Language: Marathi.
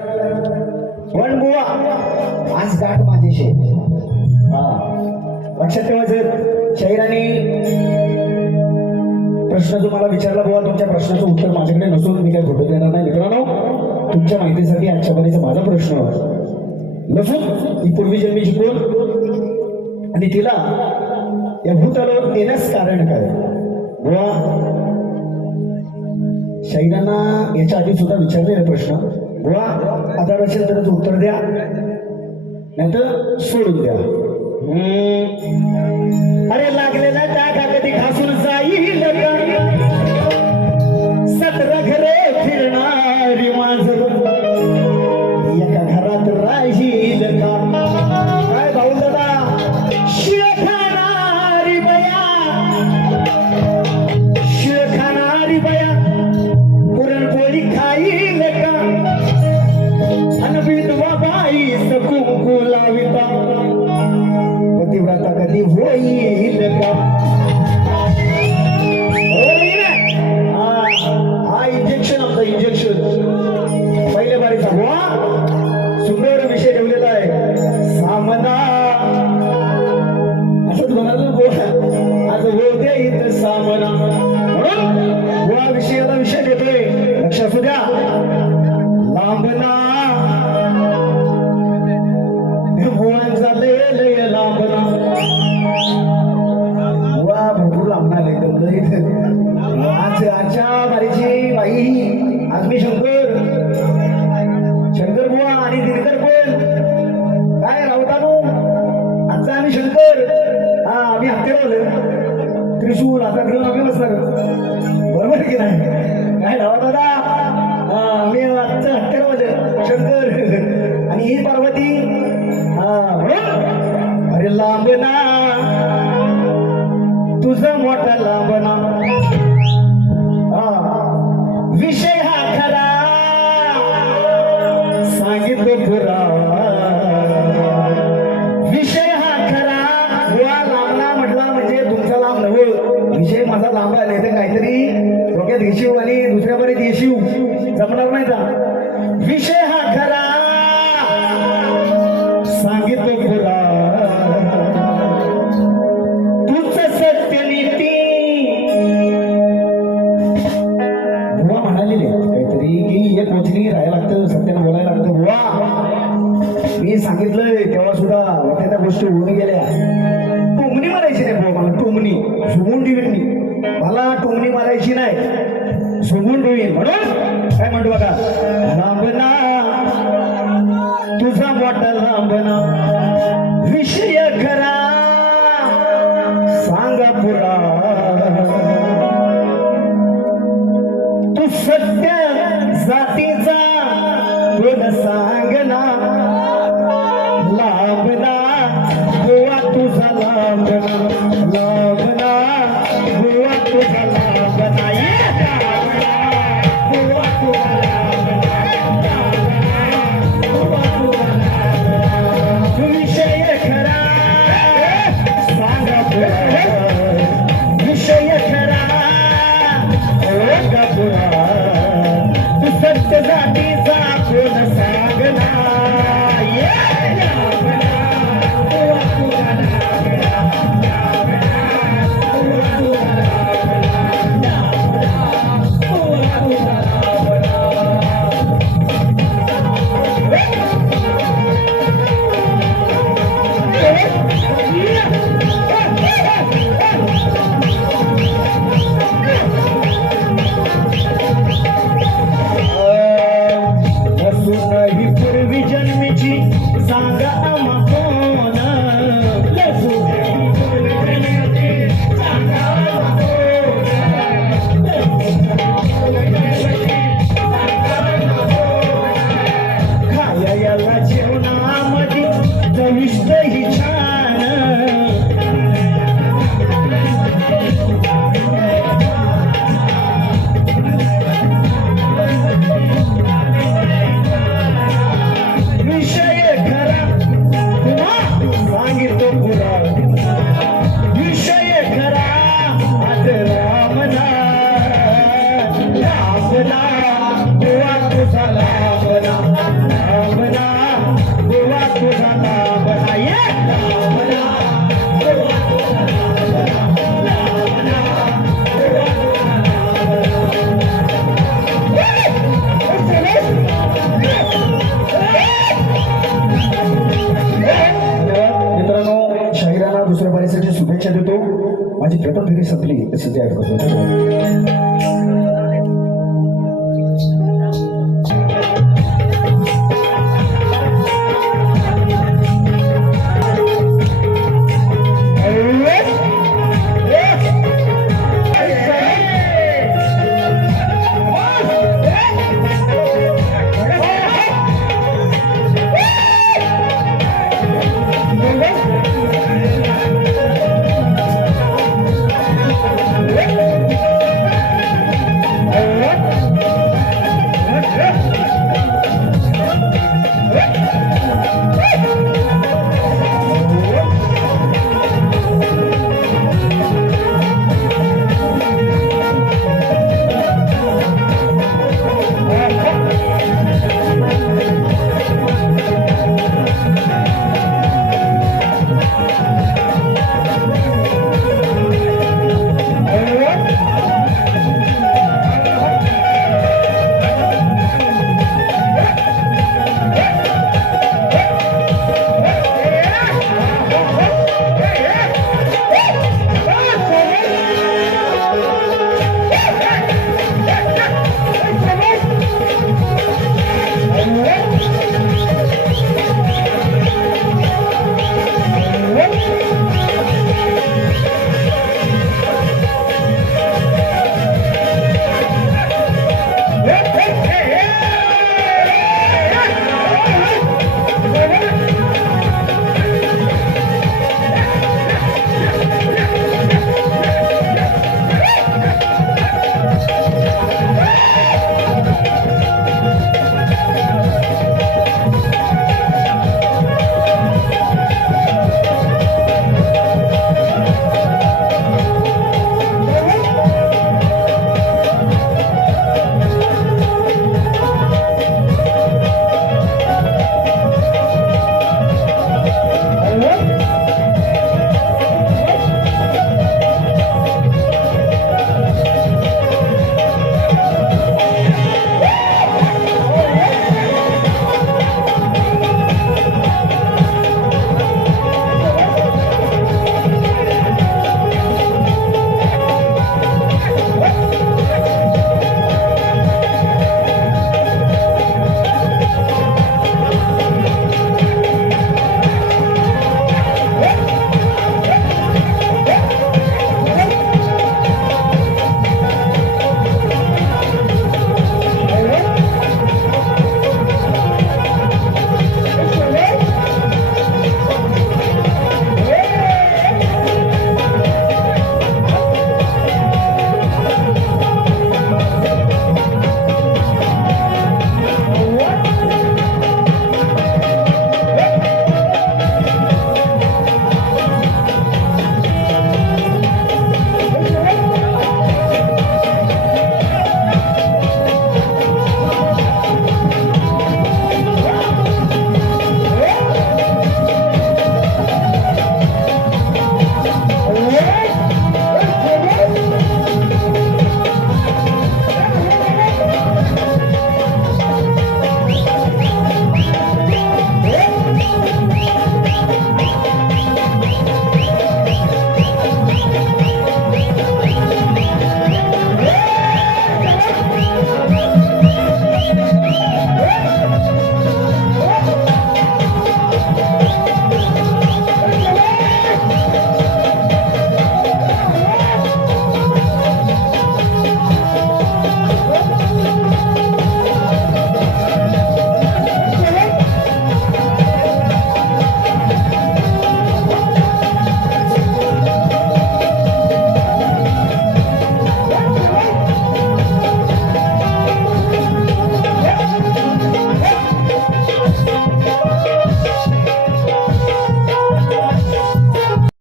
पण बुवा आज गाठ माझीशी हा. लक्षात ठेवायचं शहराने प्रश्न जो मला विचारला बुवा तुमच्या प्रश्नाचं उत्तर माझ्याकडे नसून मी काय घोटू देणार नाही. मित्रांनो तुमच्या माहितीसाठी आजच्या पर्यंत माझा प्रश्न नसून ही पूर्वी जन्मी शिकवून आणि तिला या भूताला येण्यास कारण काय? बुवा शहिरांना याच्या आधी सुद्धा विचारलेला प्रश्न. गोळा आता नसेल तरच उत्तर द्या. नाहीतर सोडून द्या. अरे ला मी सांगितलंय तेव्हा सुद्धा त्या गोष्टी होऊन गेल्या. टोमणी मारायची नाही भाऊ मला टोमणी. सुगून ठेवीन मला टोमणी मारायची नाही. सुगून ठेवीन. म्हणून काय म्हणतो बघा? लांबना तुझा बॉटल लांबना विषय माझी पेपर फेरी संपली सध्या करतो